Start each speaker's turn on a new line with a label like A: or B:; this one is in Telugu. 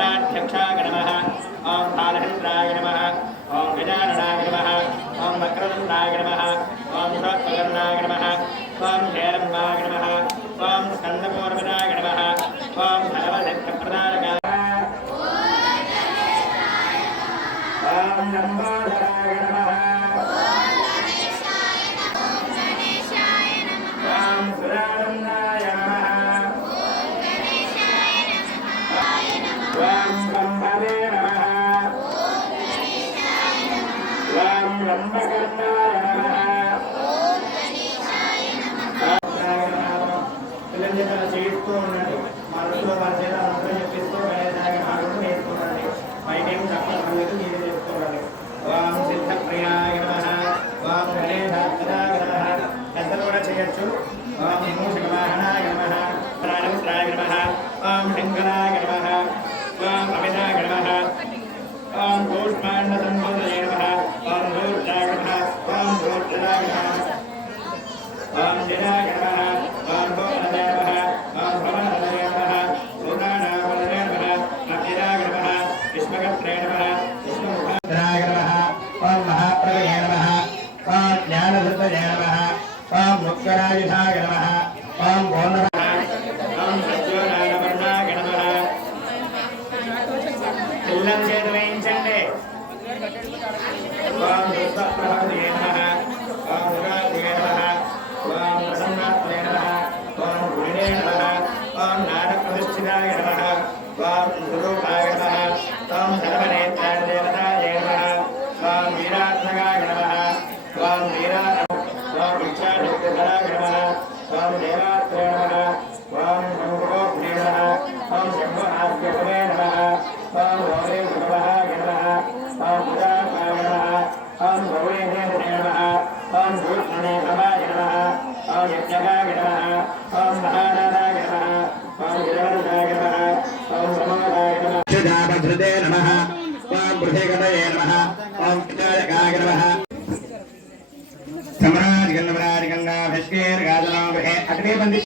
A: ఓం గణాధ్యక్షాయ నమః ఓం బాలచంద్రాయ నమః ఓం గజాననాయ నమః ఓం వక్రతుండాయ నమః ఓం శ్రోత్పకర్ణాయ నమః ఓం హేరంబాయ నమః ఓం స్కందపూర్వదాయ నమః ఓం సర్వసిద్ధప్రదాయకాయ ఓం లంబోదరాయ పిల్లలు చేస్తూ ఉండండి మనసులో వారి చేత అందరూ చెప్పిస్తూ గణేశాయ మాటలు నేర్చుకోండి పైకేం మీరు చేసుకోవాలి ఓం సిద్ధప్రియాయ నమః. ఓం గణేశాయ పెద్దలు కూడా చేయొచ్చు ఓం మూషికవాహనాయ నమః. ప్రాణమిత్రాయ నమః ఓం శంకరాయ నమః ఓం అమితాయ నమః ఓం సంబోధయ పూర్ణ ఓం సత్యోనారాయణ నమః పిల్లల చేత వేయించండి para
B: ధృతే నమ ఓం పృథిగతయే నమ ఓం పితాయకాయ నమ సమ్రాజ్ గంధమరాజ్ గంగా భస్కేర్ గాజనం గృహే అగ్నిబంధి